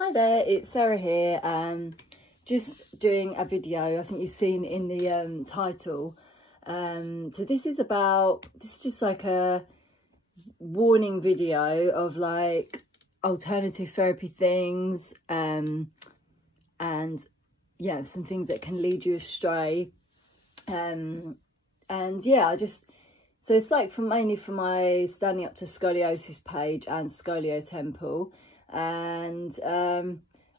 Hi there, it's Sarah here. Just doing a video. I think you've seen in the title. So this is just like a warning video of like alternative therapy things, and yeah, some things that can lead you astray. And yeah, so it's like mainly for my Standing Up to Scoliosis page and Scoliotemple. And I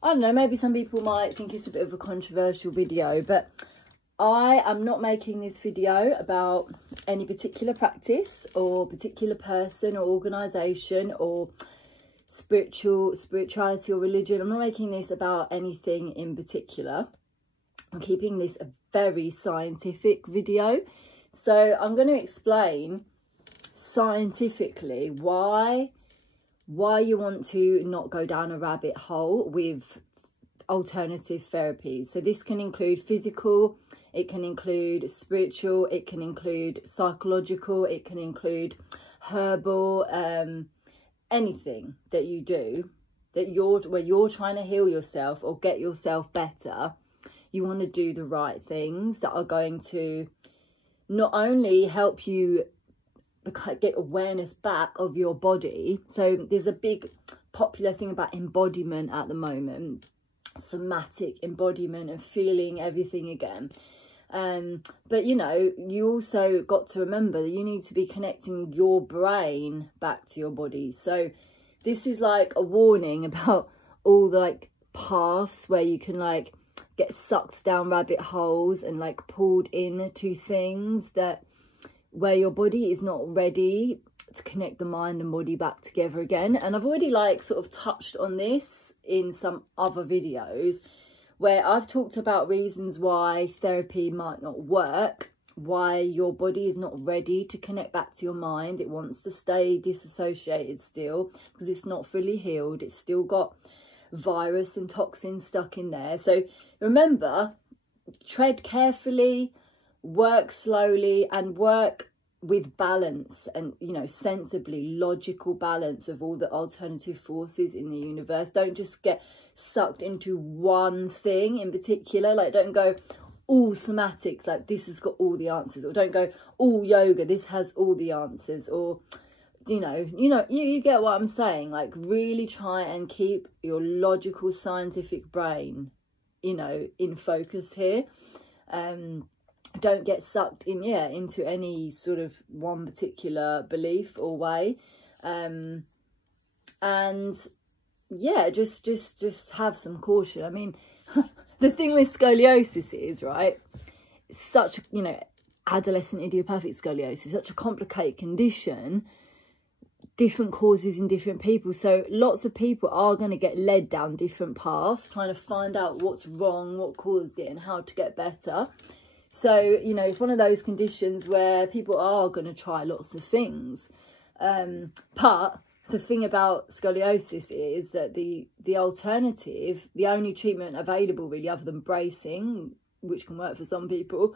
don't know, maybe some people might think it's a bit of a controversial video, but I am not making this video about any particular practice or particular person or organisation or spirituality or religion. I'm not making this about anything in particular. I'm keeping this a very scientific video. So I'm going to explain scientifically why you want to not go down a rabbit hole with alternative therapies. So this can include physical, it can include spiritual, it can include psychological, it can include herbal, anything that you do where you're trying to heal yourself or get yourself better. You want to do the right things that are going to not only help you get awareness back of your body. So there's a big popular thing about embodiment at the moment, somatic embodiment and feeling everything again. But you know, you also got to remember that you need to be connecting your brain back to your body. So this is like a warning about all the like paths where you can like get sucked down rabbit holes and like pulled into things where your body is not ready to connect the mind and body back together again. And I've already like sort of touched on this in some other videos where I've talked about reasons why therapy might not work, why your body is not ready to connect back to your mind. It wants to stay disassociated still because it's not fully healed. It's still got virus and toxins stuck in there. So remember, tread carefully, work slowly, and work with balance and, you know, sensibly, logical balance of all the alternative forces in the universe. Don't just get sucked into one thing in particular. Like, don't go all somatics, like this has got all the answers, or don't go all yoga, this has all the answers, or you get what I'm saying. Like, really try and keep your logical scientific brain, you know, in focus here. Don't get sucked in into any sort of one particular belief or way. And yeah, just have some caution. I mean, the thing with scoliosis is, right, it's such, you know, adolescent idiopathic scoliosis, such a complicated condition, different causes in different people. So lots of people are going to get led down different paths, trying to find out what's wrong, what caused it, and how to get better. So, you know, it's one of those conditions where people are going to try lots of things. But the thing about scoliosis is that the alternative, the only treatment available really other than bracing, which can work for some people,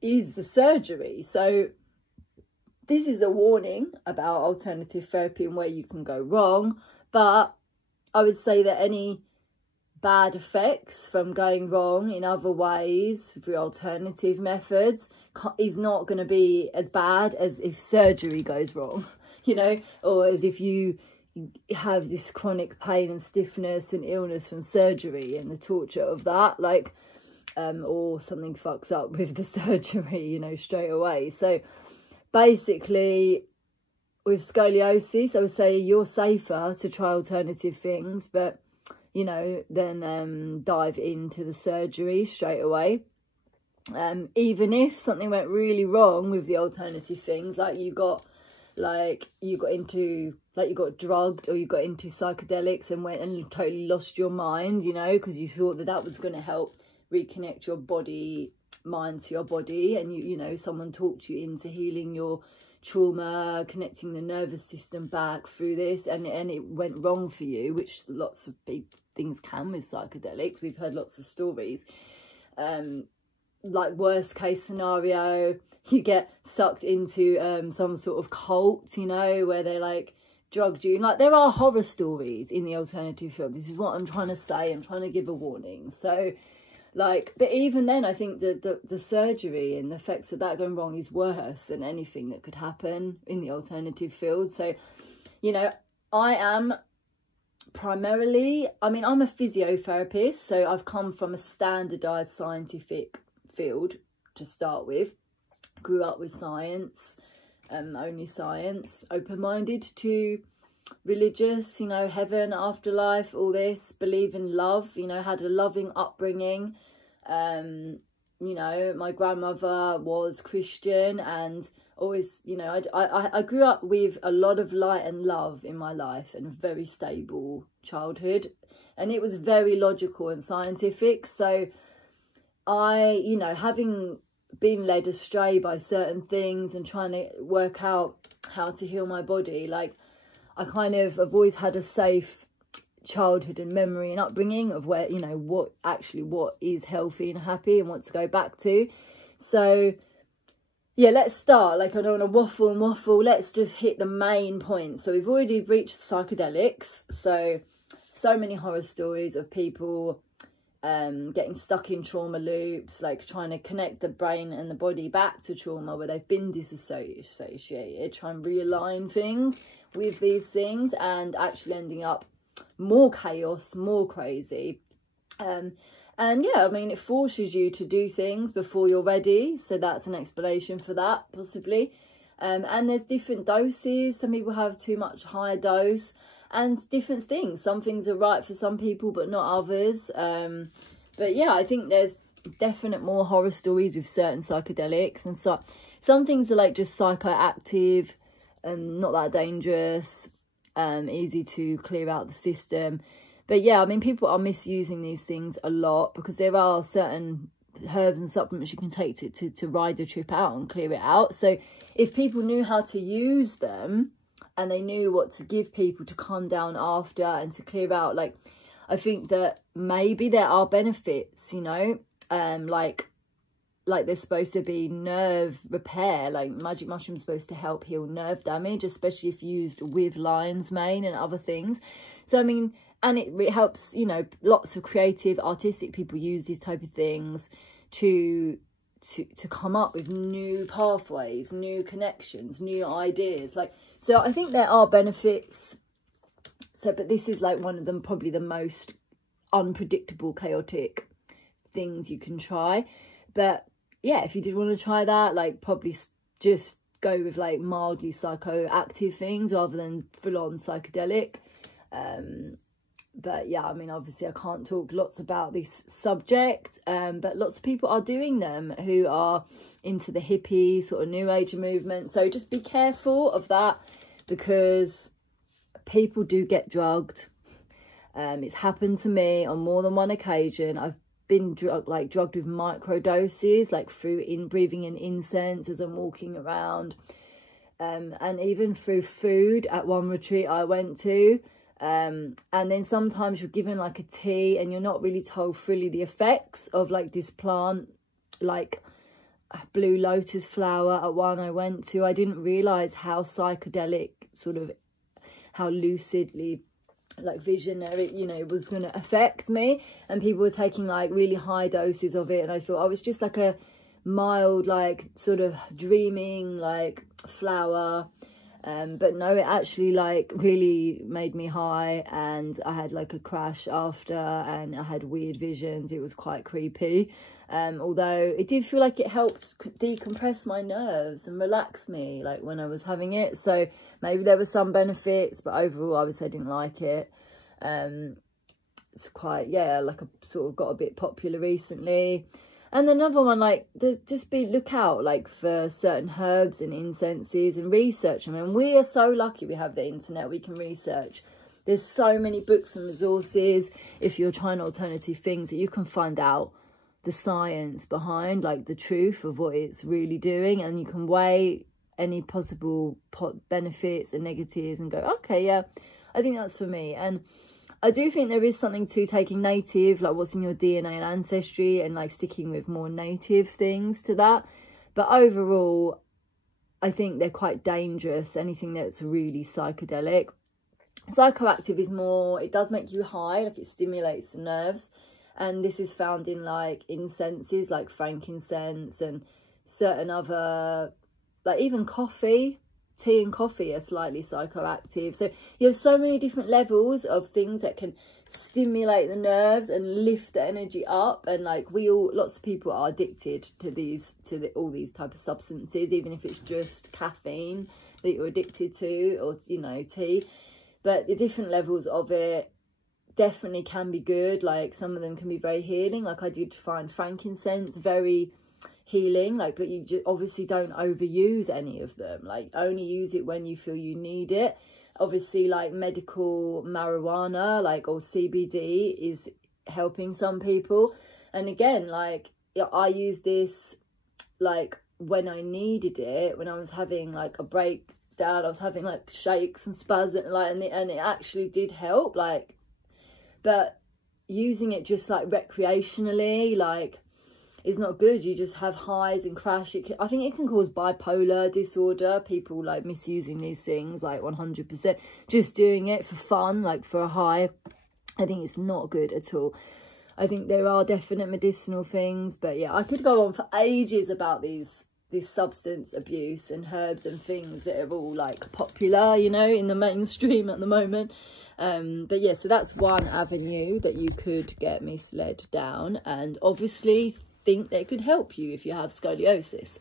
is the surgery. So this is a warning about alternative therapy and where you can go wrong. But I would say that any bad effects from going wrong in other ways through alternative methods is not going to be as bad as if surgery goes wrong, you know, or as if you have this chronic pain and stiffness and illness from surgery and the torture of that, like, or something fucks up with the surgery, you know, straight away. So basically with scoliosis, I would say you're safer to try alternative things, but you know, then dive into the surgery straight away. Even if something went really wrong with the alternative things, like you got drugged or you got into psychedelics and went and totally lost your mind, you know, because you thought that was going to help reconnect your mind to your body, and you know, someone talked you into healing your trauma, connecting the nervous system back through this, and it went wrong for you, which lots of things can with psychedelics. We've heard lots of stories. Like, worst case scenario, you get sucked into some sort of cult, you know, where they like drugged you. Like, there are horror stories in the alternative field. This is what I'm trying to say. I'm trying to give a warning. So, like, but even then, I think the surgery and the effects of that going wrong is worse than anything that could happen in the alternative field. So, you know, I am primarily, I mean, I'm a physiotherapist, so I've come from a standardized scientific field to start with. Grew up with science, only science, open-minded to religious, you know, heaven, afterlife, all this, believe in love, you know, had a loving upbringing. You know, my grandmother was Christian, and always, you know, I grew up with a lot of light and love in my life, and a very stable childhood, and it was very logical and scientific. So you know, having been led astray by certain things and trying to work out how to heal my body, like, I kind of have always had a safe childhood and memory and upbringing of where, you know, what is healthy and happy and what to go back to. So yeah, let's start. Like, I don't want to waffle and waffle. Let's just hit the main points. So we've already reached psychedelics. So many horror stories of people getting stuck in trauma loops, like trying to connect the brain and the body back to trauma where they've been disassociated, try and realign things with these things, and actually ending up more chaos, more crazy. And yeah, I mean, it forces you to do things before you're ready. So that's an explanation for that, possibly. And there's different doses. Some people have too much higher dose, and different things. Some things are right for some people, but not others. But yeah, I think there's definite more horror stories with certain psychedelics, and so some things are like just psychoactive and not that dangerous, easy to clear out the system. But yeah, I mean, people are misusing these things a lot, because there are certain herbs and supplements you can take to ride the trip out and clear it out. So if people knew how to use them, and they knew what to give people to calm down after and to clear out, like, I think that maybe there are benefits, you know, like there's supposed to be nerve repair, like magic mushroom's supposed to help heal nerve damage, especially if used with lion's mane and other things. So I mean, and it helps, you know, lots of creative artistic people use these type of things to come up with new pathways, new connections, new ideas. Like, so I think there are benefits. So, but this is like one of them, probably the most unpredictable, chaotic things you can try. But yeah, if you did want to try that, like, probably just go with like mildly psychoactive things rather than full-on psychedelic. But yeah, I mean, obviously I can't talk lots about this subject, but lots of people are doing them who are into the hippie sort of new age movement. So just be careful of that, because people do get drugged. It's happened to me on more than one occasion. I've been drugged with micro doses, like through breathing in incense as I'm walking around, and even through food at one retreat I went to. And then sometimes you're given like a tea and you're not really told fully the effects of like this plant, like blue lotus flower at one I went to. I didn't realise how psychedelic, sort of how lucidly, like visionary, you know, it was going to affect me. And people were taking like really high doses of it, and I thought I was just like a mild, like sort of dreaming like flower. But no, it actually like really made me high, and I had like a crash after, and I had weird visions. It was quite creepy, although it did feel like it helped decompress my nerves and relax me, like when I was having it. So maybe there were some benefits, but overall I would say I didn't like it. It's quite, yeah, like, a sort of got a bit popular recently. And another one, like, just look out, like, for certain herbs and incenses and research. I mean, we are so lucky we have the internet. We can research. There's so many books and resources, if you're trying alternative things, that you can find out the science behind, like, the truth of what it's really doing. And you can weigh any possible benefits and negatives and go, okay, yeah, I think that's for me. And I do think there is something to taking native, like what's in your DNA and ancestry, and like sticking with more native things to that. But overall, I think they're quite dangerous, anything that's really psychedelic. Psychoactive is more, it does make you high, like it stimulates the nerves. And this is found in like incenses like frankincense and certain other, like even coffee. Tea and coffee are slightly psychoactive. So you have so many different levels of things that can stimulate the nerves and lift the energy up. And like lots of people are addicted to all these type of substances, even if it's just caffeine that you're addicted to, or, you know, tea. But the different levels of it definitely can be good. Like some of them can be very healing. Like I did find frankincense very healing, like, but you just obviously don't overuse any of them. Like only use it when you feel you need it. Obviously, like medical marijuana, like, or CBD is helping some people. And again, like I use this like when I needed it, when I was having like a breakdown, I was having like shakes and spasms, like, and it actually did help. Like, but using it just like recreationally, like, is not good. You just have highs and crash. I think it can cause bipolar disorder. People like misusing these things, like 100%. Just doing it for fun, like for a high, I think it's not good at all. I think there are definite medicinal things, but yeah, I could go on for ages about this substance abuse and herbs and things that are all like popular, you know, in the mainstream at the moment. But yeah, so that's one avenue that you could get misled down, and obviously think that it could help you if you have scoliosis.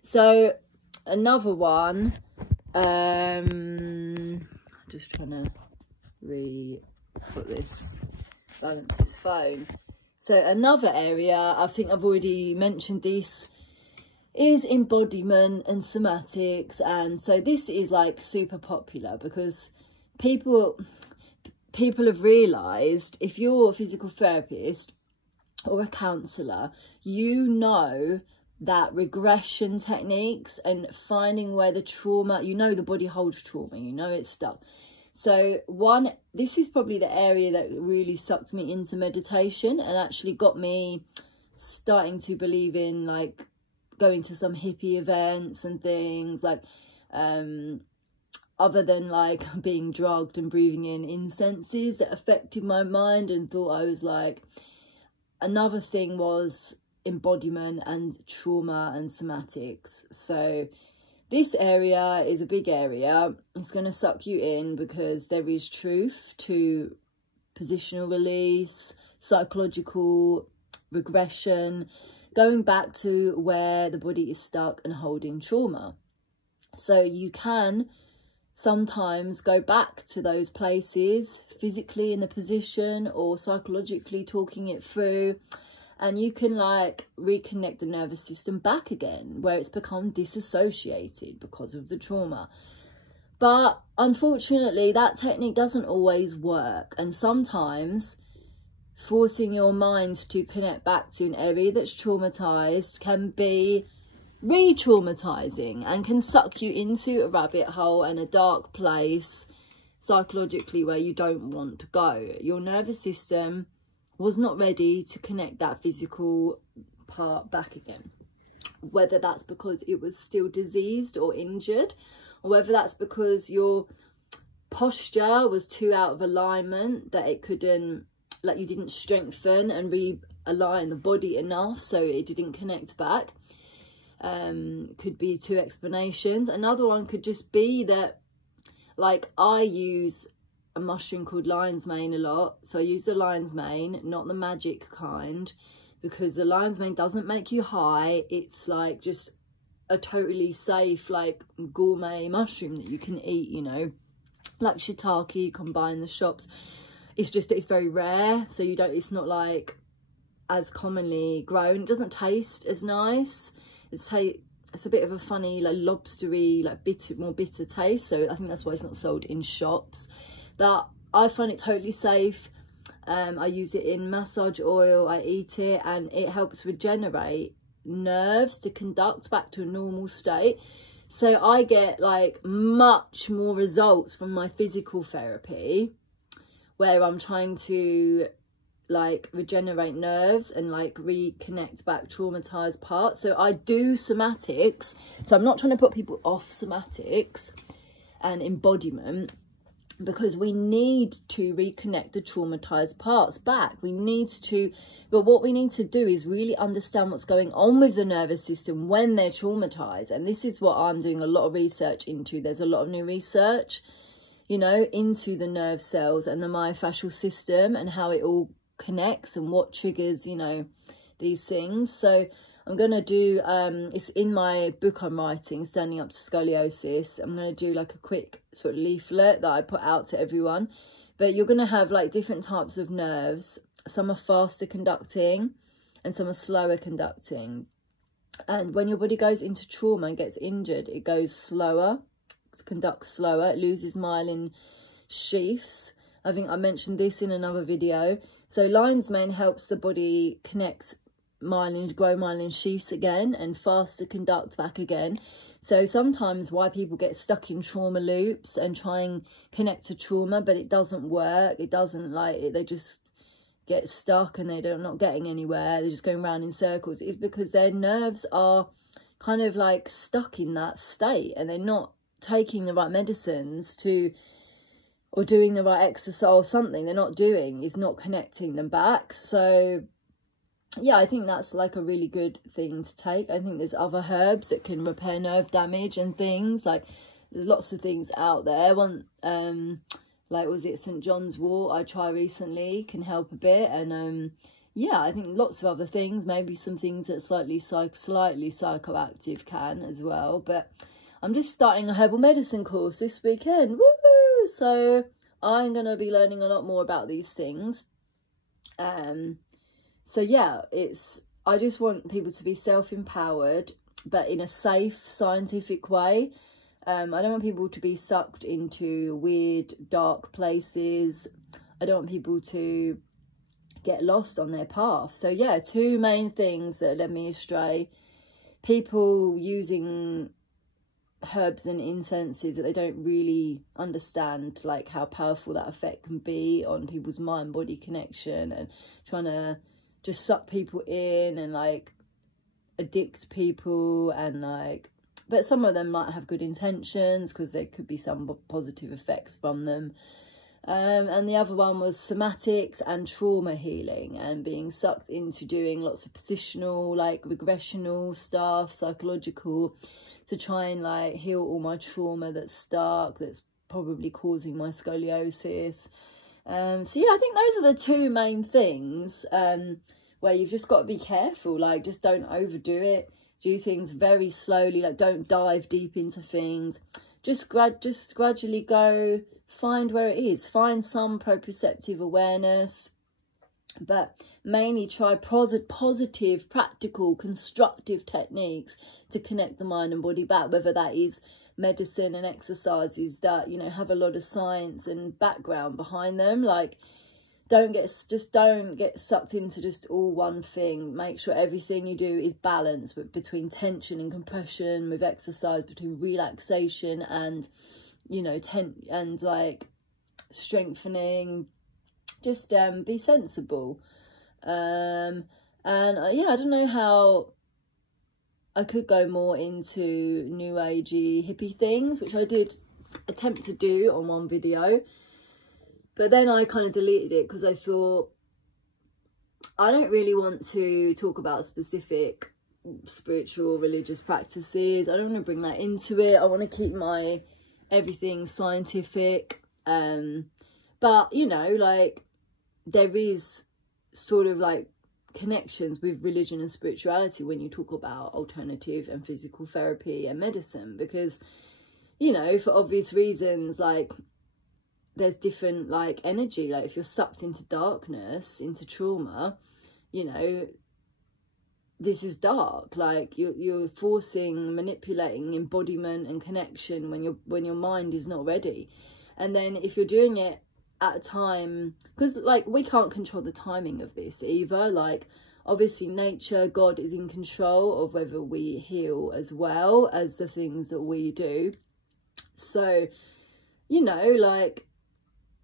So another one, just trying to put this, balance this phone. So another area, I think I've already mentioned this, is embodiment and somatics. And so this is like super popular because people have realized, if you're a physical therapist or a counsellor, you know that regression techniques and finding where the trauma, you know the body holds trauma, you know it's stuck. So this is probably the area that really sucked me into meditation and actually got me starting to believe in like going to some hippie events and things, like other than like being drugged and breathing in incenses that affected my mind, and thought I was like, another thing was embodiment and trauma and somatics. So this area is a big area. It's going to suck you in because there is truth to positional release, psychological regression, going back to where the body is stuck and holding trauma. So you can sometimes go back to those places physically in the position or psychologically talking it through, and you can like reconnect the nervous system back again where it's become disassociated because of the trauma. But unfortunately that technique doesn't always work, and sometimes forcing your mind to connect back to an area that's traumatized can be re-traumatizing and can suck you into a rabbit hole and a dark place psychologically where you don't want to go. Your nervous system was not ready to connect that physical part back again, whether that's because it was still diseased or injured, or whether that's because your posture was too out of alignment, that it couldn't, like you didn't strengthen and realign the body enough so it didn't connect back. Could be two explanations. Another one could just be that, like, I use a mushroom called lion's mane a lot, so I use the lion's mane, not the magic kind, because the lion's mane doesn't make you high. It's like just a totally safe, like, gourmet mushroom that you can eat, you know, like shiitake. You can buy in the shops. It's just that it's very rare, so you don't, it's not like as commonly grown. It doesn't taste as nice. It's a bit of a funny, like, lobstery, like more bitter taste, so I think that's why it's not sold in shops. But I find it totally safe. I use it in massage oil, I eat it, and it helps regenerate nerves to conduct back to a normal state. So I get like much more results from my physical therapy, where I'm trying to like regenerate nerves and like reconnect back traumatized parts. So I do somatics, so I'm not trying to put people off somatics and embodiment, because we need to reconnect the traumatized parts back. We need to, but what we need to do is really understand what's going on with the nervous system when they're traumatized. And this is what I'm doing a lot of research into. There's a lot of new research, you know, into the nerve cells and the myofascial system and how it all connects and what triggers, you know, these things. So I'm going to do, it's in my book I'm writing, Standing Up to Scoliosis. I'm going to do like a quick sort of leaflet that I put out to everyone. But you're going to have like different types of nerves. Some are faster conducting and some are slower conducting. And when your body goes into trauma and gets injured, it goes slower, it conducts slower, it loses myelin sheaths. I think I mentioned this in another video. So lion's mane helps the body connect myelin, grow myelin sheaths again and faster conduct back again. So sometimes why people get stuck in trauma loops and try and connect to trauma, but it doesn't work, it doesn't, like it, they just get stuck and they're not getting anywhere, they're just going around in circles, is because their nerves are kind of like stuck in that state and they're not taking the right medicines to, or doing the right exercise, or something they're not doing is not connecting them back. So yeah, I think that's like a really good thing to take. I think there's other herbs that can repair nerve damage and things. Like there's lots of things out there. One, like was it St. John's wort I tried recently, can help a bit. And yeah, I think lots of other things, maybe some things that slightly psychoactive can as well. But I'm just starting a herbal medicine course this weekend. Woohoo! So I'm going to be learning a lot more about these things. So yeah, I just want people to be self-empowered, but in a safe, scientific way. I don't want people to be sucked into weird, dark places. I don't want people to get lost on their path. So yeah, two main things that led me astray. People using herbs and incenses that they don't really understand, like how powerful that effect can be on people's mind-body connection, and trying to just suck people in and like addict people, and like, but some of them might have good intentions because there could be some positive effects from them. And the other one was somatics and trauma healing, and being sucked into doing lots of positional, like regressional stuff, psychological, to try and like heal all my trauma that's stuck, that's probably causing my scoliosis. So yeah, I think those are the two main things, where you've just got to be careful. Like, just don't overdo it. Do things very slowly. Like, don't dive deep into things. Just gradually go, find where it is. Find some proprioceptive awareness. But mainly try positive, practical, constructive techniques to connect the mind and body back. Whether that is medicine and exercises that, you know, have a lot of science and background behind them. Like, don't get sucked into just all one thing. Make sure everything you do is balanced between tension and compression, with exercise, between relaxation and, you know, and like strengthening. Just be sensible. And yeah, I don't know how I could go more into new agey hippie things, which I did attempt to do on one video. But then I kind of deleted it because I thought I don't really want to talk about specific spiritual religious practices. I don't want to bring that into it. I want to keep my everything scientific. But, you know, like, there is sort of like connections with religion and spirituality when you talk about alternative and physical therapy and medicine, because, you know, for obvious reasons, like, there's different like energy. Like, if you're sucked into darkness, into trauma, you know, this is dark. Like, you're forcing, manipulating embodiment and connection when your mind is not ready. And then if you're doing it at a time, because like, we can't control the timing of this either. Like, obviously nature, God is in control of whether we heal as well as the things that we do. So, you know, like,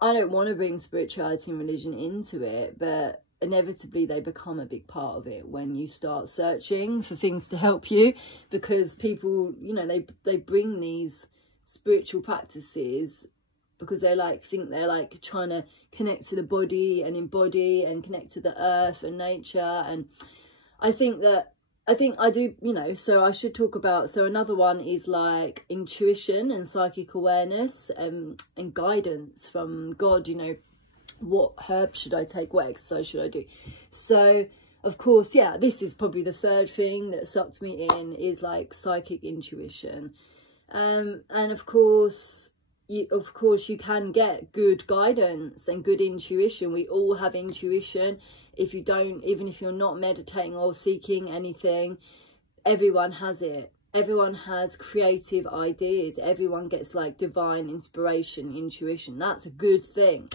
I don't want to bring spirituality and religion into it, but inevitably they become a big part of it when you start searching for things to help you, because people, you know, they bring these spiritual practices because they like think they're like trying to connect to the body and embody and connect to the earth and nature. And I think I do, you know, so I should talk about, so another one is like intuition and psychic awareness, and guidance from God, you know, what herb should I take, what exercise should I do. So of course, yeah, this is probably the third thing that sucked me in, is like psychic intuition. And of course you can get good guidance and good intuition. We all have intuition. If you don't, even if you're not meditating or seeking anything, everyone has it. Everyone has creative ideas. Everyone gets like divine inspiration, intuition. That's a good thing,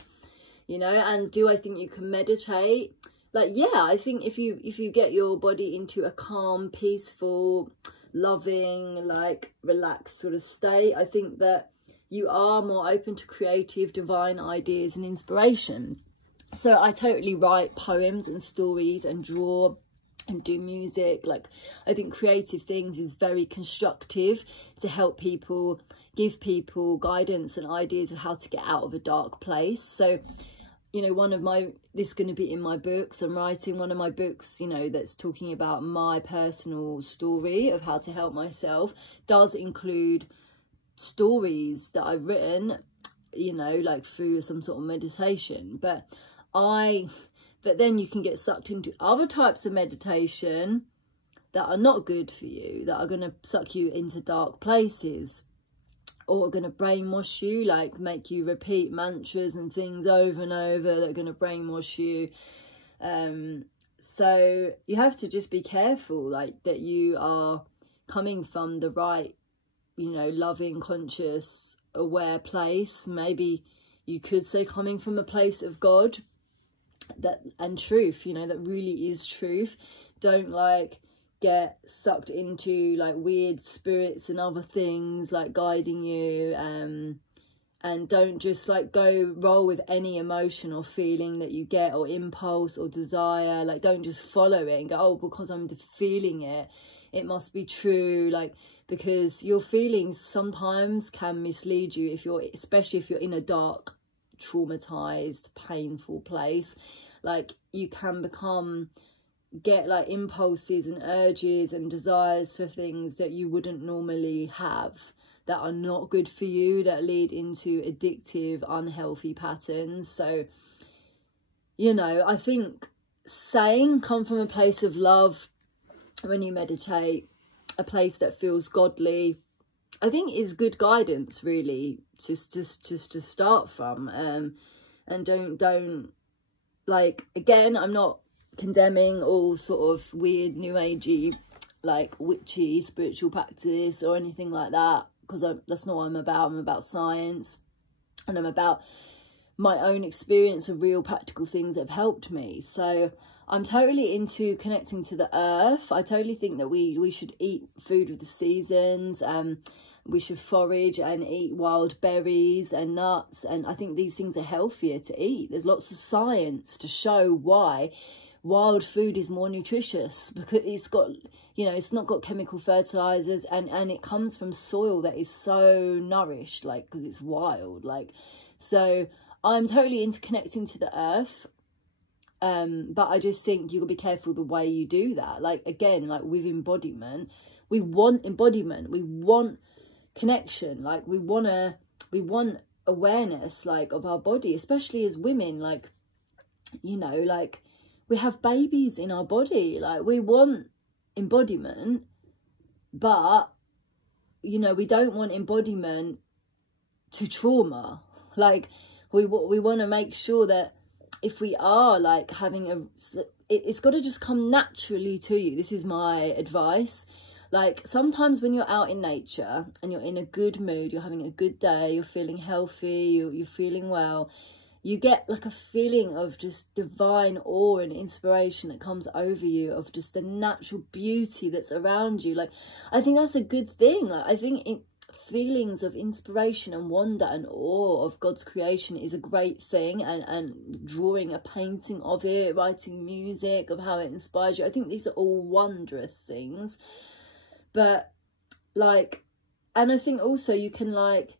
you know. And do I think you can meditate? Like, yeah, I think if you get your body into a calm, peaceful, loving, like relaxed sort of state, I think that you are more open to creative, divine ideas and inspiration. So I totally write poems and stories and draw and do music. Like, I think creative things is very constructive to help people, give people guidance and ideas of how to get out of a dark place. So, you know, this is going to be in my books. I'm writing one of my books, you know, that's talking about my personal story of how to help myself, does include stories that I've written, you know, like through some sort of meditation. But then you can get sucked into other types of meditation that are not good for you, that are going to suck you into dark places, or are going to brainwash you, like make you repeat mantras and things over and over that are going to brainwash you. So you have to just be careful, like, that you are coming from the right, you know, loving, conscious, aware place. Maybe you could say coming from a place of God, that, and truth, you know, that really is truth. Don't like get sucked into like weird spirits and other things like guiding you, and don't just like roll with any emotion or feeling that you get, or impulse or desire. Like, don't just follow it and go, oh, because I'm feeling it, it must be true. Like, because your feelings sometimes can mislead you, especially if you're in a dark, traumatized, painful place. Like, you can get like impulses and urges and desires for things that you wouldn't normally have, that are not good for you, that lead into addictive, unhealthy patterns. So, you know, I think saying come from a place of love when you meditate, a place that feels godly, I think is good guidance, really, just to start from. And don't like, again, I'm not condemning all sort of weird new agey, like witchy spiritual practice or anything like that, because that's not what I'm about. I'm about science, and I'm about my own experience of real practical things that have helped me. So I'm totally into connecting to the earth. I totally think that we should eat food of the seasons. We should forage and eat wild berries and nuts, and I think these things are healthier to eat. There's lots of science to show why wild food is more nutritious, because it's got, you know, it's not got chemical fertilizers, and it comes from soil that is so nourished, like, because it's wild. Like, so I'm totally into connecting to the earth, but I just think you've got to be careful the way you do that. Like, again, like with embodiment, we want connection, like we want awareness, like, of our body, especially as women. Like, you know, like, we have babies in our body, like, we want embodiment, but, you know, we don't want embodiment to trauma. Like, we want to make sure that if we are like having it's got to just come naturally to you. This is my advice. Like, sometimes when you're out in nature and you're in a good mood, you're having a good day, you're feeling healthy, you're feeling well, you get like a feeling of just divine awe and inspiration that comes over you, of just the natural beauty that's around you. Like, I think that's a good thing. Like, I think feelings of inspiration and wonder and awe of God's creation is a great thing, and drawing a painting of it, writing music of how it inspires you, I think these are all wondrous things. But like, and I think also you can, like,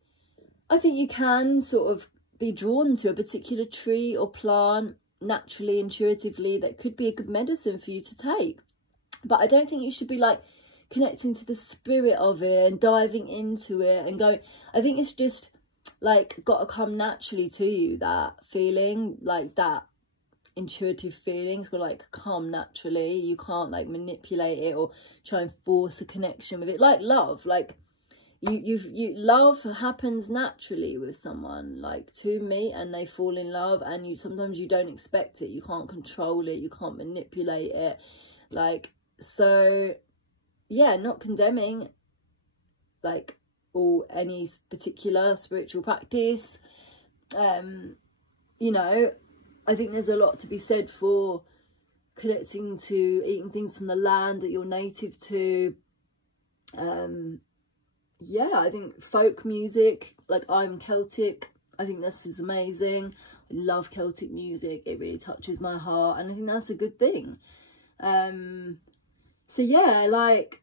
I think you can sort of be drawn to a particular tree or plant naturally, intuitively, that could be a good medicine for you to take. But I don't think you should be like connecting to the spirit of it and diving into it and going. I think it's just like got to come naturally to you, that feeling, like that intuitive feelings will like come naturally. You can't like manipulate it or try and force a connection with it, like love. Like you love happens naturally with someone. Like two meet and they fall in love, and you sometimes you don't expect it, you can't control it, you can't manipulate it. Like, so yeah, not condemning like or any particular spiritual practice. You know, I think there's a lot to be said for connecting to eating things from the land that you're native to. Yeah, I think folk music, like I'm Celtic, I think this is amazing. I love Celtic music, it really touches my heart, and I think that's a good thing. So yeah, like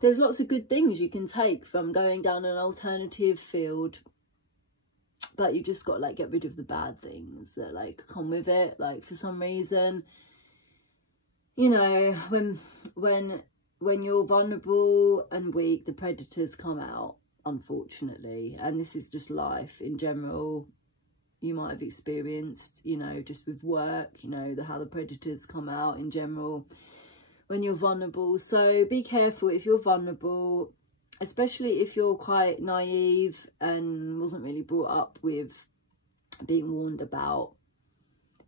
there's lots of good things you can take from going down an alternative field, but you just got to like get rid of the bad things that like come with it. Like for some reason, you know, when you're vulnerable and weak, the predators come out, unfortunately. And this is just life in general. You might have experienced, you know, just with work, you know, how the predators come out in general when you're vulnerable. So be careful if you're vulnerable, especially if you're quite naive and wasn't really brought up with being warned about,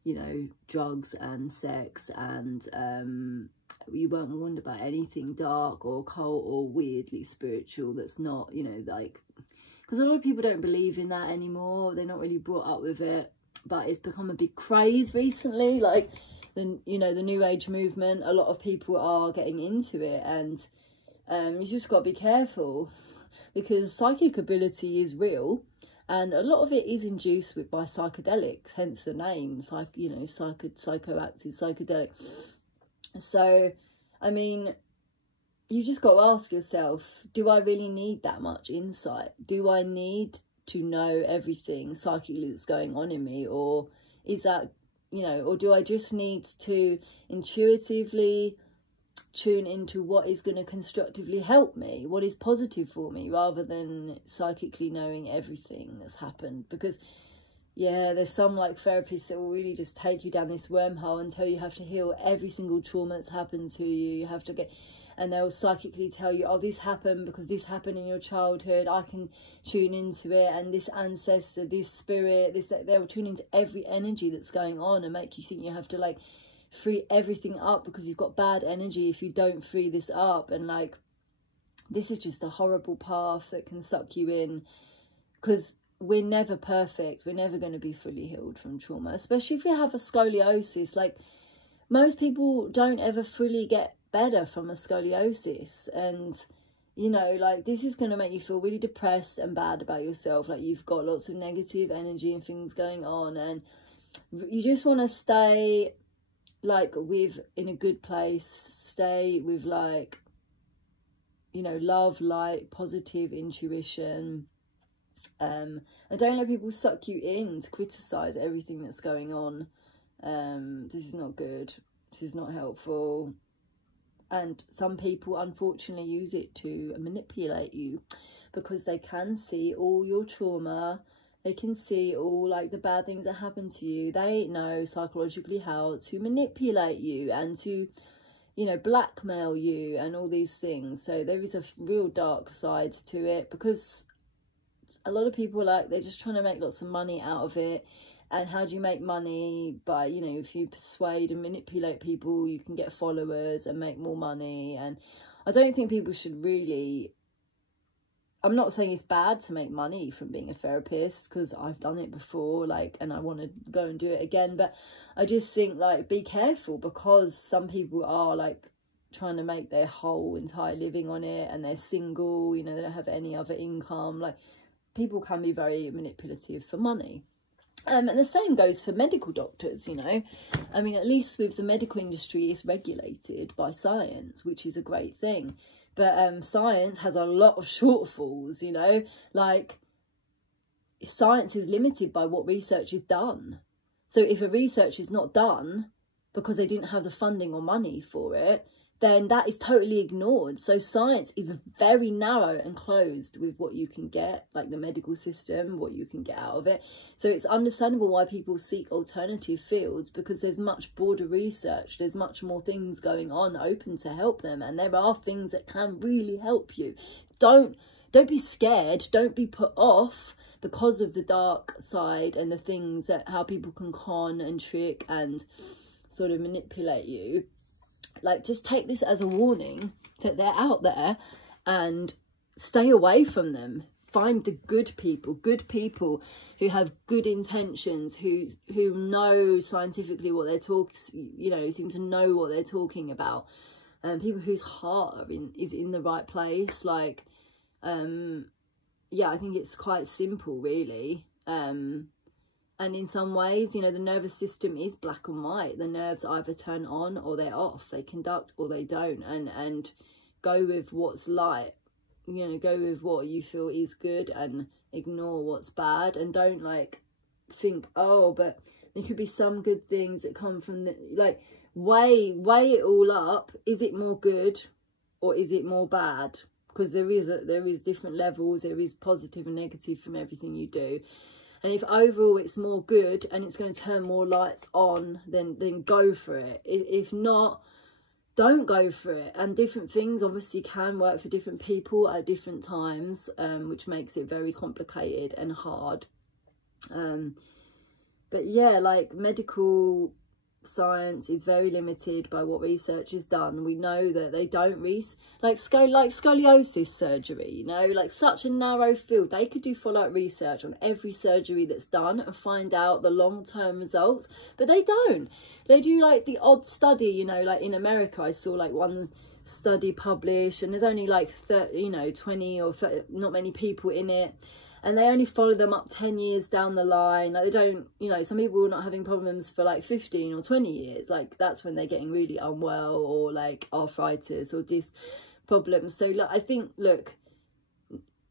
you know, drugs and sex, and you weren't warned about anything dark or occult or weirdly spiritual that's not, you know, like, because a lot of people don't believe in that anymore. They're not really brought up with it, but it's become a big craze recently. Like, you know, the New Age movement, a lot of people are getting into it, and you just got to be careful, because psychic ability is real, and a lot of it is induced by psychedelics, hence the name, you know, psychoactive, psychedelic. So, I mean, you just got to ask yourself, do I really need that much insight? Do I need to know everything psychically that's going on in me? Or is that, you know, or do I just need to intuitively tune into what is going to constructively help me, what is positive for me, rather than psychically knowing everything that's happened? Because yeah, there's some like therapists that will really just take you down this wormhole and tell you have to heal every single trauma that's happened to you. You have to get, and they'll psychically tell you, oh, this happened because this happened in your childhood. I can tune into it, and this ancestor, this spirit, this, that. They'll tune into every energy that's going on and make you think you have to like free everything up because you've got bad energy if you don't free this up. And like, this is just a horrible path that can suck you in, because we're never perfect. We're never going to be fully healed from trauma, especially if you have a scoliosis. Like, most people don't ever fully get better from a scoliosis, and you know, like, this is going to make you feel really depressed and bad about yourself. Like, you've got lots of negative energy and things going on, and you just want to stay like in a good place, stay with like, you know, love, light, positive intuition, and don't let people suck you in to criticize everything that's going on. This is not good, this is not helpful, and some people unfortunately use it to manipulate you, because they can see all your trauma. They can see all like the bad things that happen to you. They know psychologically how to manipulate you and to, you know, blackmail you and all these things. So there is a real dark side to it, because a lot of people, like, they're just trying to make lots of money out of it. And how do you make money? By, you know, if you persuade and manipulate people, you can get followers and make more money. And I don't think people should really, I'm not saying it's bad to make money from being a therapist, because I've done it before, like, and I want to go and do it again. But I just think, like, be careful, because some people are like trying to make their whole entire living on it, and they're single, you know, they don't have any other income. Like, people can be very manipulative for money. And the same goes for medical doctors, you know. I mean, at least with the medical industry, it's regulated by science, which is a great thing. But science has a lot of shortfalls, you know. Like, science is limited by what research is done. So if a research is not done because they didn't have the funding or money for it, then that is totally ignored. So science is very narrow and closed with what you can get, like the medical system, what you can get out of it. So it's understandable why people seek alternative fields, because there's much broader research, there's much more things going on open to help them, and there are things that can really help you. Don't be scared, don't be put off because of the dark side and the things that, how people can con and trick and sort of manipulate you. Like, just take this as a warning that they're out there, and stay away from them. Find the good people who have good intentions, who know scientifically what they're talking, you know, seem to know what they're talking about. People whose heart is in the right place. Like, yeah, I think it's quite simple, really. And in some ways, you know, the nervous system is black and white. The nerves either turn on or they're off. They conduct or they don't. And go with what's light. You know, go with what you feel is good and ignore what's bad. And don't, like, think, oh, but there could be some good things that come from the... Like, weigh it all up. Is it more good or is it more bad? Because there is different levels. There is positive and negative from everything you do. And if overall it's more good and it's going to turn more lights on, then go for it. If not, don't go for it. And different things obviously can work for different people at different times, which makes it very complicated and hard. But yeah, like, medical science is very limited by what research is done. We know that they don't like scoliosis surgery, you know, like, such a narrow field. They could do follow-up research on every surgery that's done and find out the long-term results, but they don't. They do, like, the odd study, you know, like in America I saw, like, one study published, and there's only like 30, you know, 20 or 30, not many people in it. And they only follow them up 10 years down the line. Like, they don't, you know, some people are not having problems for like 15 or 20 years. Like, that's when they're getting really unwell, or like arthritis or disc problems. So, look, I think, look,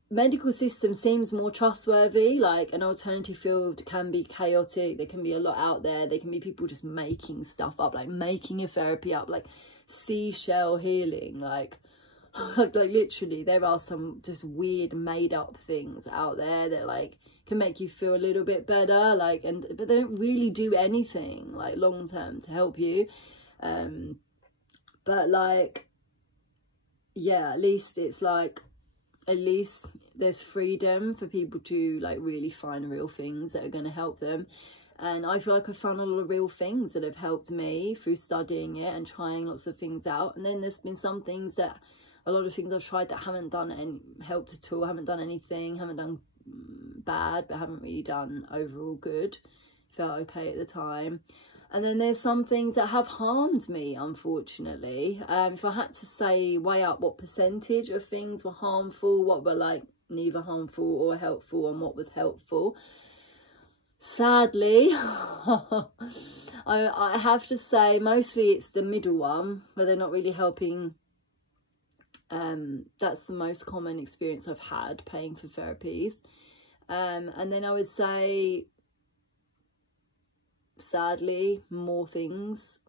medical system seems more trustworthy. Like, an alternative field can be chaotic. There can be a lot out there. There can be people just making stuff up, like making a therapy up, like seashell healing, like literally there are some just weird made up things out there that, like, can make you feel a little bit better, like, but they don't really do anything, like, long term to help you. But, like, yeah, at least it's like, at least there's freedom for people to, like, really find real things that are going to help them. And I feel like I've found a lot of real things that have helped me through studying it and trying lots of things out. And then there's been some things that, a lot of things I've tried that haven't done any helped at all, haven't done anything, haven't done bad, but haven't really done overall good. Felt okay at the time. And then there's some things that have harmed me, unfortunately. If I had to say, weigh up what percentage of things were harmful, what were, like, neither harmful or helpful, and what was helpful, sadly, I have to say mostly it's the middle one, where they're not really helping. That's the most common experience I've had paying for therapies. And then I would say, sadly, more things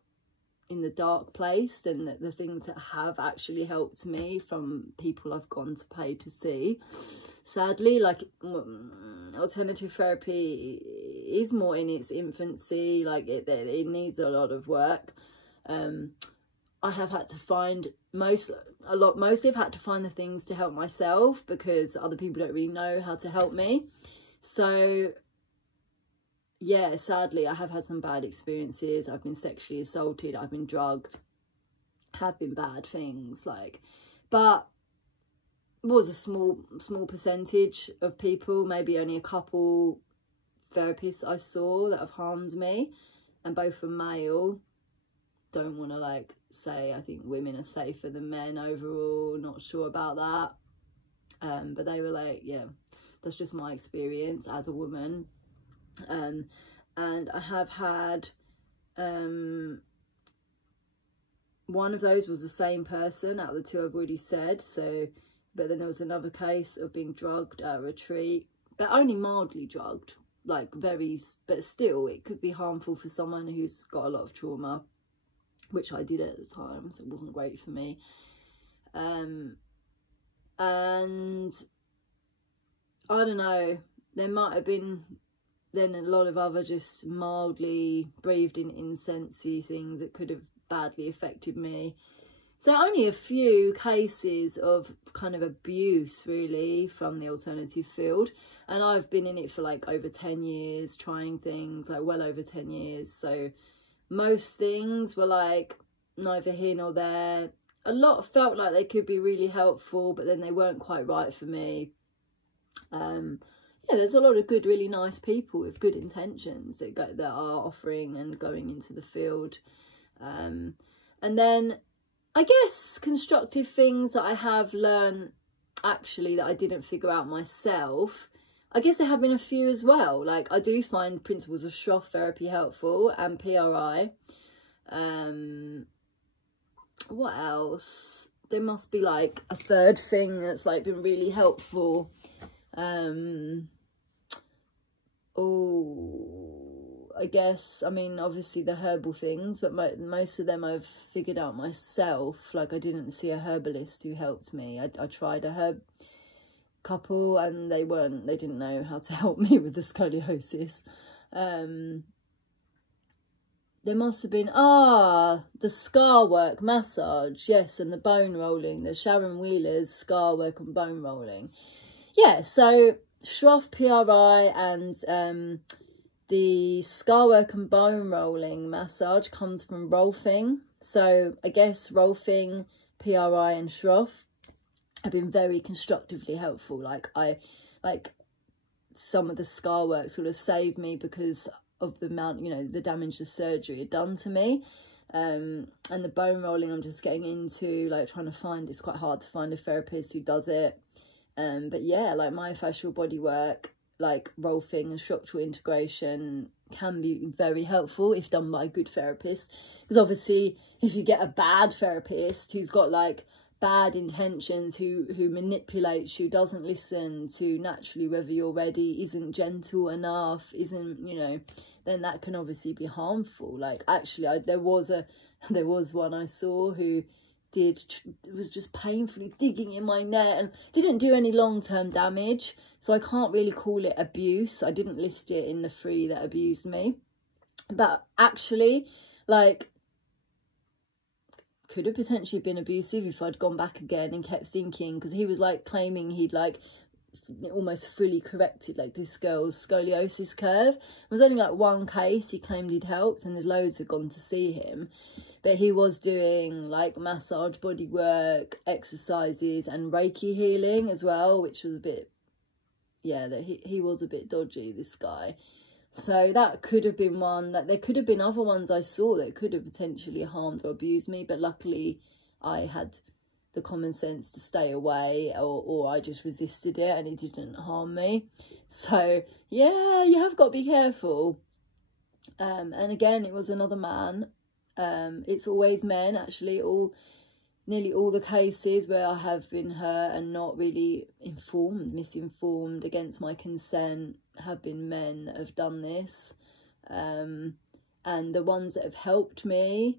in the dark place than the things that have actually helped me from people I've gone to pay to see. Sadly, like, alternative therapy is more in its infancy. Like, it needs a lot of work. I have had to find mostly I've had to find the things to help myself, because other people don't really know how to help me. So yeah, sadly, I have had some bad experiences. I've been sexually assaulted, I've been drugged, have been bad things, like, but it was a small percentage of people, maybe only a couple therapists I saw that have harmed me, and both were male. Don't want to, like, say I think women are safer than men overall, not sure about that, but they were like, yeah, that's just my experience as a woman. And I have had one of those was the same person out of the two I've already said. So, but then there was another case of being drugged at a retreat but only mildly drugged, like but still it could be harmful for someone who's got a lot of trauma, which I did at the time, so it wasn't great for me. And I don't know, there might have been then a lot of other just mildly breathed in incensey things that could have badly affected me. So only a few cases of kind of abuse really from the alternative field, and I've been in it for like over 10 years, trying things, like well over 10 years. So most things were like neither here nor there. A lot felt like they could be really helpful, but then they weren't quite right for me. Yeah, there's a lot of good, really nice people with good intentions that are offering and going into the field. And then I guess constructive things that I have learned actually that I didn't figure out myself, I guess there have been a few as well. Like I do find principles of Schroff therapy helpful, and PRI. What else? There must be like a third thing that's like been really helpful. I guess, I mean, obviously the herbal things, but most of them I've figured out myself. Like I didn't see a herbalist who helped me. I tried a herb couple and they didn't know how to help me with the scoliosis. There must have been, the scar work massage, yes, and the bone rolling, the Sharon Wheeler's scar work and bone rolling. Yeah, so Schroff, PRI, and the scar work and bone rolling massage comes from Rolfing. So I guess Rolfing, PRI and Schroff have been very constructively helpful. Like some of the scar work sort of saved me because of the amount, you know, the damage the surgery had done to me. And the bone rolling I'm just getting into, like trying to find, it's quite hard to find a therapist who does it. But yeah, like myofascial body work, like Rolfing and structural integration can be very helpful if done by a good therapist. Because obviously if you get a bad therapist who's got like bad intentions, who manipulates you, doesn't listen to naturally whether you're ready, isn't gentle enough, isn't, you know, then that can obviously be harmful. Like actually there was one I saw who was just painfully digging in my neck and didn't do any long-term damage, so I can't really call it abuse. I didn't list it in the 3 that abused me, but actually like could have potentially been abusive if I'd gone back again and kept thinking, because he was like claiming he'd like almost fully corrected like this girl's scoliosis curve. It was only like one case he claimed he'd helped, and there's loads had gone to see him, but he was doing like massage, body work, exercises and Reiki healing as well, which was a bit, yeah, that he was a bit dodgy, this guy. So that could have been one. That there could have been other ones I saw that could have potentially harmed or abused me, but luckily I had the common sense to stay away, or I just resisted it and it didn't harm me. So yeah, you have got to be careful. And again, it was another man. It's always men, actually. Nearly all the cases where I have been hurt and not really misinformed against my consent have been men that have done this. And the ones that have helped me,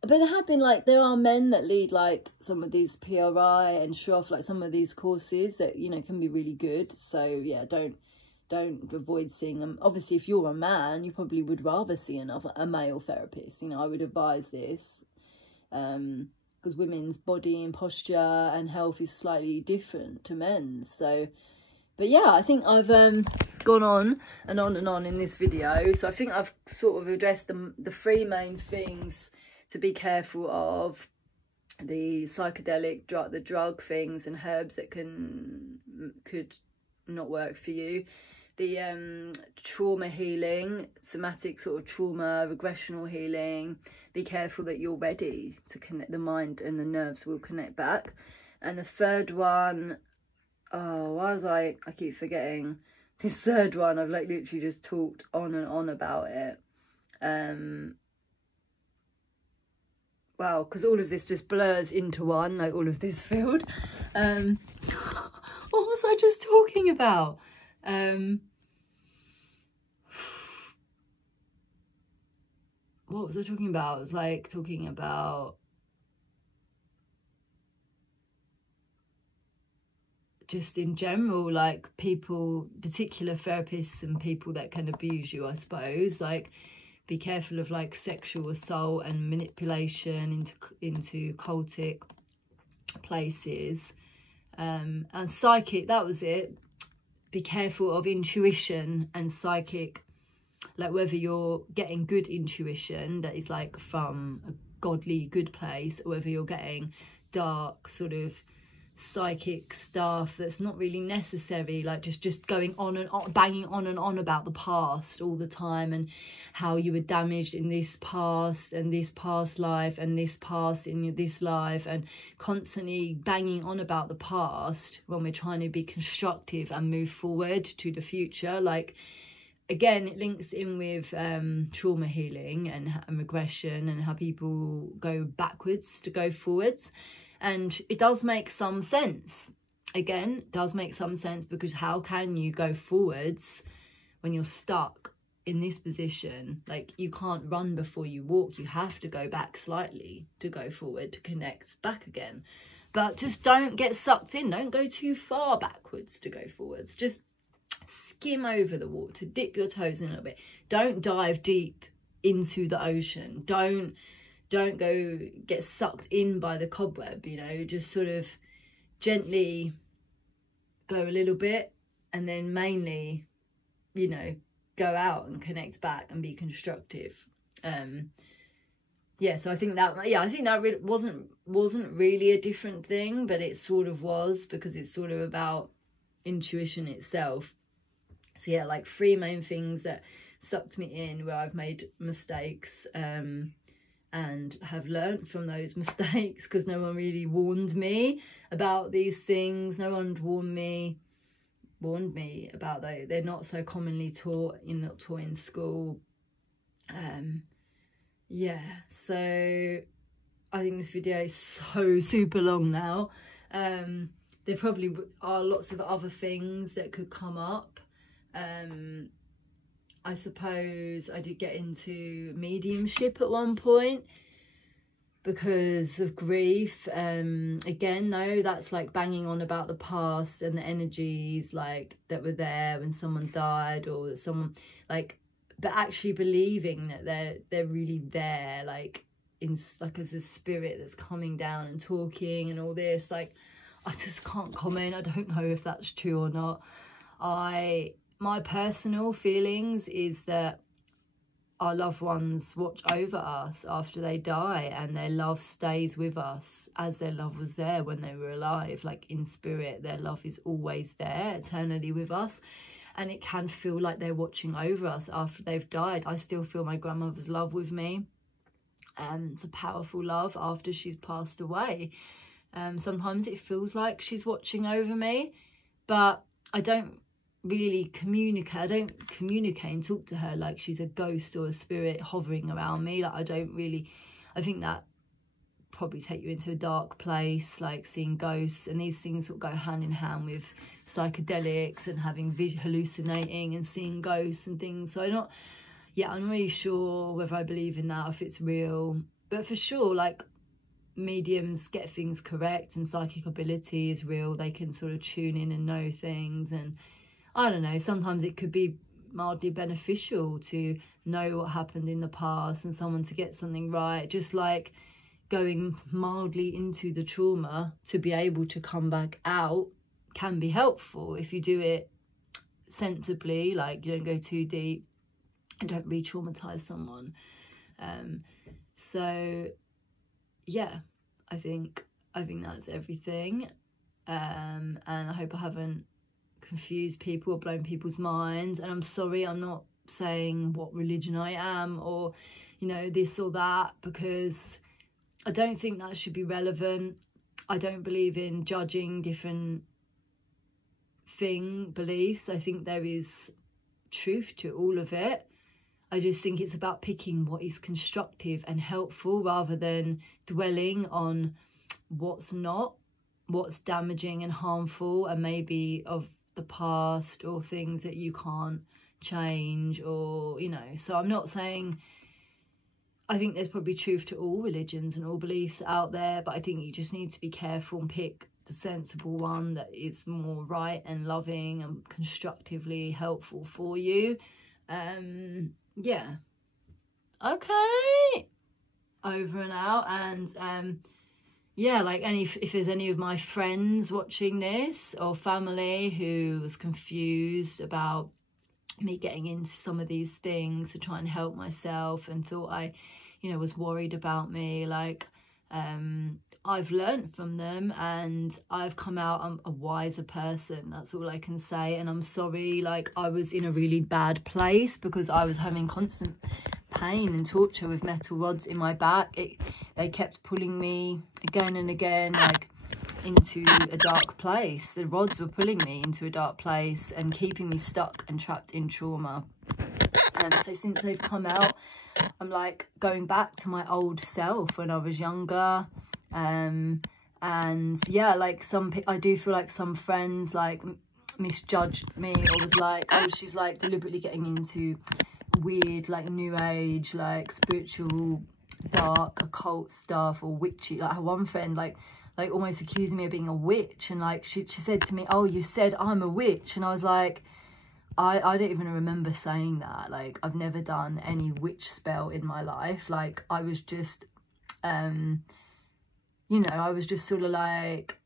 but there have been like, there are men that lead like some of these PRI and Schroff, like some of these courses that, you know, can be really good. So yeah, don't avoid seeing them. Obviously if you're a man, you probably would rather see a male therapist, you know. I would advise this, because women's body and posture and health is slightly different to men's. So but yeah, I think I've gone on and on and on in this video, so I think I've sort of addressed the 3 main things to be careful of: the psychedelic the drug things and herbs that could not work for you, the trauma healing, somatic sort of trauma, regressional healing. Be careful that you're ready to connect. The mind and the nerves will connect back. And the third one, I keep forgetting. This third one, I've like literally just talked on and on about it. Wow, because all of this just blurs into one, like all of this field. What was was I just talking about? What was I talking about? I was like talking about just in general, like people, particular therapists and people that can abuse you, I suppose. Like, be careful of like sexual assault and manipulation into cultic places. And psychic, that was it. Be careful of intuition and psychic, like whether you're getting good intuition that is like from a godly good place, or whether you're getting dark sort of psychic stuff that's not really necessary, like just going on and on, banging on and on about the past all the time, and how you were damaged in this past and this past life and this past in this life, and constantly banging on about the past when we're trying to be constructive and move forward to the future. Like, again, it links in with trauma healing and regression, and how people go backwards to go forwards. And it does make some sense. Again, it does make some sense, because how can you go forwards when you're stuck in this position? Like, you can't run before you walk. You have to go back slightly to go forward, to connect back again. But just don't get sucked in. Don't go too far backwards to go forwards. Just skim over the water, dip your toes in a little bit. Don't dive deep into the ocean. Don't go get sucked in by the cobweb, you know. Just sort of gently go a little bit, and then mainly, you know, go out and connect back and be constructive. Yeah, so I think that really wasn't really a different thing, but it sort of was, because it's sort of about intuition itself. So yeah, like 3 main things that sucked me in, where I've made mistakes, and have learnt from those mistakes, because no one really warned me about these things. No one warned me about those. They're not so commonly taught, not taught in school. Yeah, so I think this video is so super long now. There probably are lots of other things that could come up. I suppose I did get into mediumship at one point because of grief. Again, though, that's like banging on about the past and the energies like that were there when someone died, or that someone like, but actually believing that they're really there, like in like as a spirit that's coming down and talking and all this. Like, I just can't comment. I don't know if that's true or not. My personal feelings is that our loved ones watch over us after they die, and their love stays with us as their love was there when they were alive. Like, in spirit, their love is always there, eternally with us. And it can feel like they're watching over us after they've died. I still feel my grandmother's love with me. It's a powerful love after she's passed away. Sometimes it feels like she's watching over me, but I don't really communicate. I don't communicate and talk to her like she's a ghost or a spirit hovering around me. Like, I think that probably take you into a dark place, like seeing ghosts, and these things will go hand in hand with psychedelics and having hallucinating and seeing ghosts and things. So I'm not really sure whether I believe in that, if it's real. But for sure, like, mediums get things correct, and psychic ability is real. They can sort of tune in and know things, and I don't know, sometimes it could be mildly beneficial to know what happened in the past and someone to get something right. Just like going mildly into the trauma to be able to come back out can be helpful if you do it sensibly. Like, you don't go too deep and don't re-traumatize someone. So yeah, I think that's everything. And I hope I haven't confused people or blown people's minds. And I'm sorry, I'm not saying what religion I am, or, you know, this or that, because I don't think that should be relevant. I don't believe in judging different beliefs. I think there is truth to all of it. I just think it's about picking what is constructive and helpful, rather than dwelling on what's not. what's damaging and harmful, and maybe of the past, or things that you can't change, or, you know. So I'm not saying, I think there's probably truth to all religions and all beliefs out there, but I think you just need to be careful and pick the sensible one that is more right and loving and constructively helpful for you. Yeah. Okay. Over and out. And yeah, like if there's any of my friends watching this, or family who was confused about me getting into some of these things to try and help myself, and thought I, you know, was worried about me, like, I've learned from them, and I've come out a wiser person. That's all I can say. And I'm sorry, like, I was in a really bad place because I was having constant pain and torture with metal rods in my back. They kept pulling me again and again, like, into a dark place. The rods were pulling me into a dark place and keeping me stuck and trapped in trauma. So since they've come out, I'm like going back to my old self when I was younger. And yeah, like I do feel like some friends like misjudged me, or was like, oh, she's like deliberately getting into weird, like, new age, like spiritual, dark, occult stuff, or witchy. Like, her one friend like almost accused me of being a witch, and like she said to me, oh, you said I'm a witch. And I was like, I don't even remember saying that. Like, I've never done any witch spell in my life. Like, I was just you know, I was just sort of like,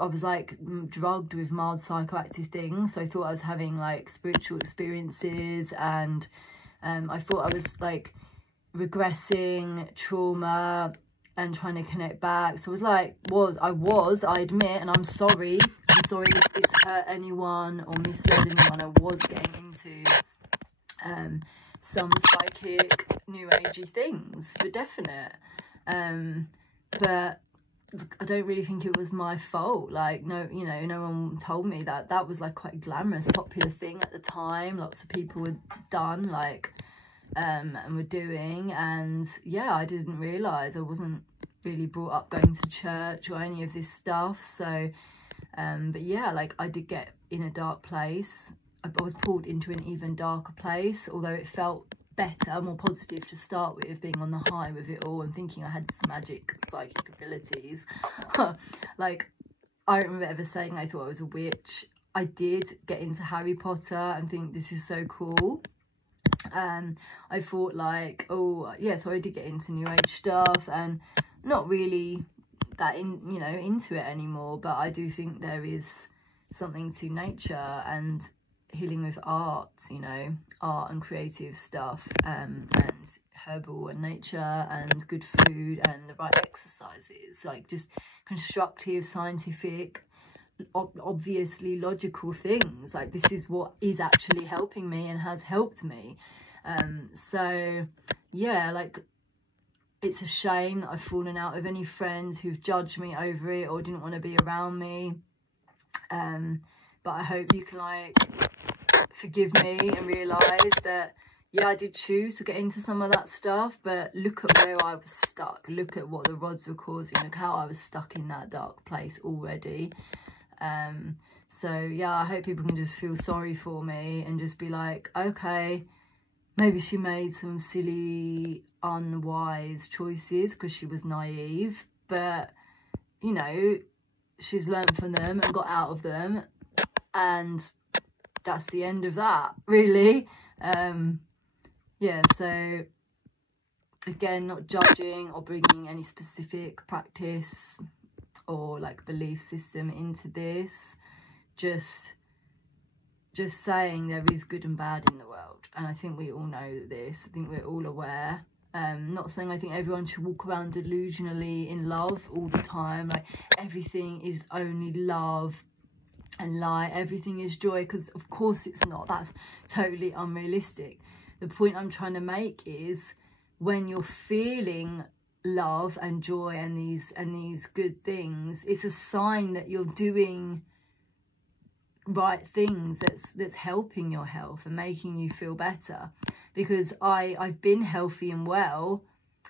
I was like drugged with mild psychoactive things. So I thought I was having like spiritual experiences, and I thought I was like regressing trauma and trying to connect back. So I was like, I admit, and I'm sorry if it's hurt anyone or misled anyone. I was getting into some psychic new agey things, for definite. But I don't really think it was my fault. Like, no, you know, no one told me that. That was like quite a glamorous, popular thing at the time. Lots of people were done, like, and were doing. And yeah, I didn't realise. I wasn't really brought up going to church or any of this stuff. So, but yeah, like, I did get in a dark place. I was pulled into an even darker place, although it felt better, more positive to start with, being on the high with it all and thinking I had some magic psychic abilities. Like, I don't remember ever saying I thought I was a witch. I did get into Harry Potter and think this is so cool. I thought like, oh yeah, so I did get into new age stuff, and not really that into it anymore, but I do think there is something to nature and healing with art, you know, art and creative stuff, and herbal and nature and good food and the right exercises, like just constructive, scientific, obviously logical things. Like, this is what is actually helping me and has helped me. So yeah, like, it's a shame that I've fallen out with any friends who've judged me over it or didn't want to be around me. But I hope you can like forgive me and realise that, yeah, I did choose to get into some of that stuff, but look at where I was stuck. Look at what the rods were causing. Look how I was stuck in that dark place already. So yeah, I hope people can just feel sorry for me and just be like, okay, maybe she made some silly, unwise choices because she was naive, but, you know, she's learned from them and got out of them, and that's the end of that, really. Yeah, so again, not judging or bringing any specific practice or like belief system into this, just saying there is good and bad in the world, and I think we all know this. I think we're all aware. Not saying I think everyone should walk around delusionally in love all the time, like everything is only love and light, everything is joy, because of course it's not. That's totally unrealistic. The point I'm trying to make is, when you're feeling love and joy and these good things, it's a sign that you're doing right things that's helping your health and making you feel better. Because I've been healthy and well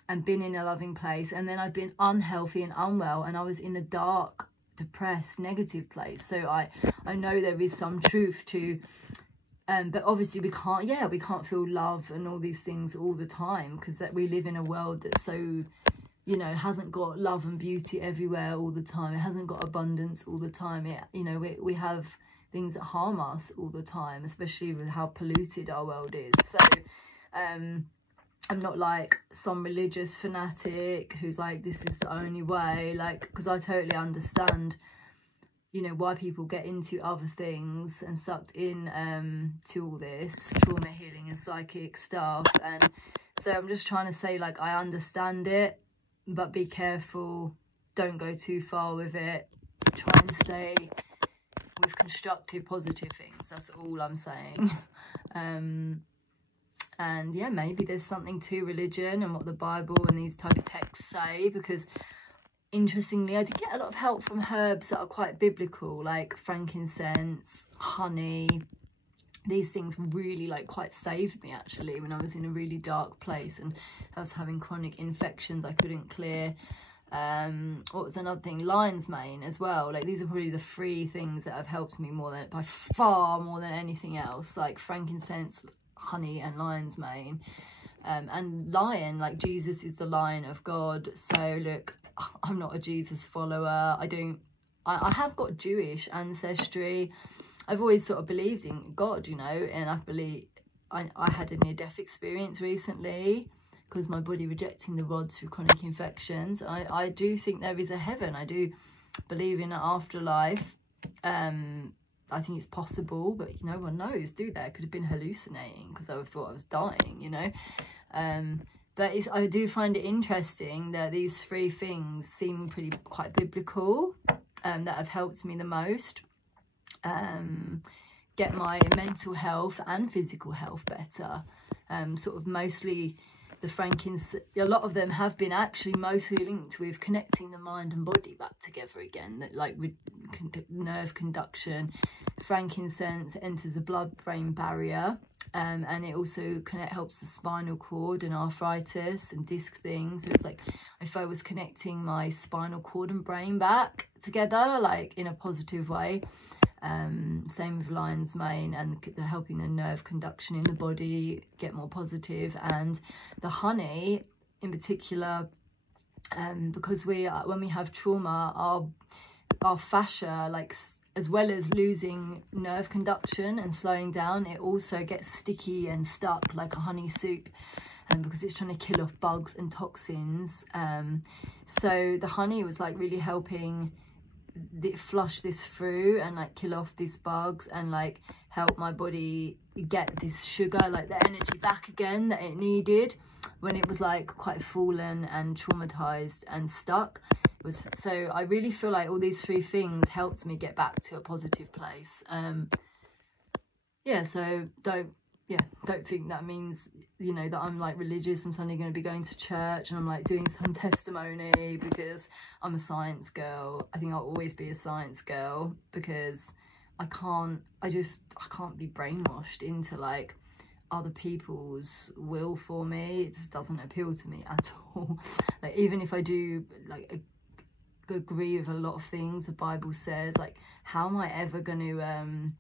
and been in a loving place, and then I've been unhealthy and unwell, and I was in a dark, depressed, negative place. So I know there is some truth to but obviously we can't feel love and all these things all the time, because that we live in a world that's so, you know, hasn't got love and beauty everywhere all the time. It hasn't got abundance all the time. It, you know, we have things that harm us all the time, especially with how polluted our world is. So I'm not like some religious fanatic who's like, this is the only way, like, because I totally understand, you know, why people get into other things and sucked in to all this trauma healing and psychic stuff. And so I'm just trying to say, like, I understand it, but be careful, don't go too far with it, try and stay with constructive, positive things. That's all I'm saying. And yeah, maybe there's something to religion and what the Bible and these type of texts say, because interestingly, I did get a lot of help from herbs that are quite biblical, like frankincense, honey. These things really like quite saved me actually when I was in a really dark place and I was having chronic infections I couldn't clear. What was another thing? Lion's mane as well. Like, these are probably the 3 things that have helped me by far more than anything else, like frankincense, honey and lion's mane. And lion, like, Jesus is the lion of God. So look, I'm not a Jesus follower. I have got Jewish ancestry. I've always sort of believed in God, you know, and I had a near-death experience recently because my body rejecting the rods through chronic infections. I do think there is a heaven. I do believe in an afterlife. I think it's possible, but no one knows, do they? I could have been hallucinating because I thought I was dying, you know. But I do find it interesting that these 3 things seem quite biblical, that have helped me the most. Get my mental health and physical health better. Sort of mostly the frankincense, a lot of them have been actually mostly linked with connecting the mind and body back together again, that like with nerve conduction. Frankincense enters the blood-brain barrier, and it also helps the spinal cord and arthritis and disc things. So it's like if I was connecting my spinal cord and brain back together, like in a positive way. Same with lion's mane, and helping the nerve conduction in the body get more positive. And the honey in particular, because when we have trauma, our fascia, like, as well as losing nerve conduction and slowing down, it also gets sticky and stuck like a honey soup, because it's trying to kill off bugs and toxins. So the honey was like really helping flush this through and like kill off these bugs and like help my body get this sugar, like the energy back again that it needed when it was like quite fallen and traumatized and stuck. So I really feel like all these 3 things helped me get back to a positive place. Yeah, so don't think that means, you know, that I'm like religious. I'm suddenly going to be going to church and I'm like doing some testimony, because I'm a science girl. I think I'll always be a science girl, because I can't be brainwashed into like other people's will for me. It just doesn't appeal to me at all. Like, even if I do like agree with a lot of things the Bible says, like, how am I ever going to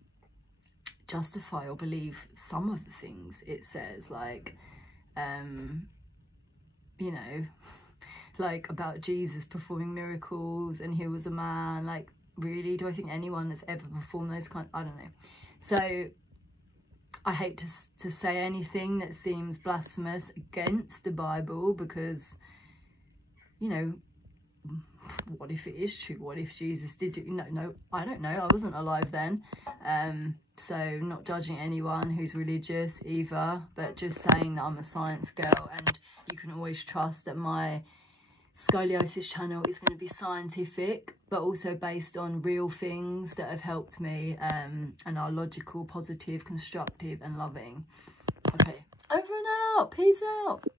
justify or believe some of the things it says, like you know, like about Jesus performing miracles and he was a man? Like, really, do I think anyone that's ever performed those I don't know. So I hate to say anything that seems blasphemous against the Bible, because, you know, what if it is true? What if Jesus did it? No, I don't know. I wasn't alive then. So not judging anyone who's religious either, but just saying that I'm a science girl, and you can always trust that my scoliosis channel is going to be scientific, but also based on real things that have helped me, and are logical, positive, constructive and loving. Okay, over and out. Peace out.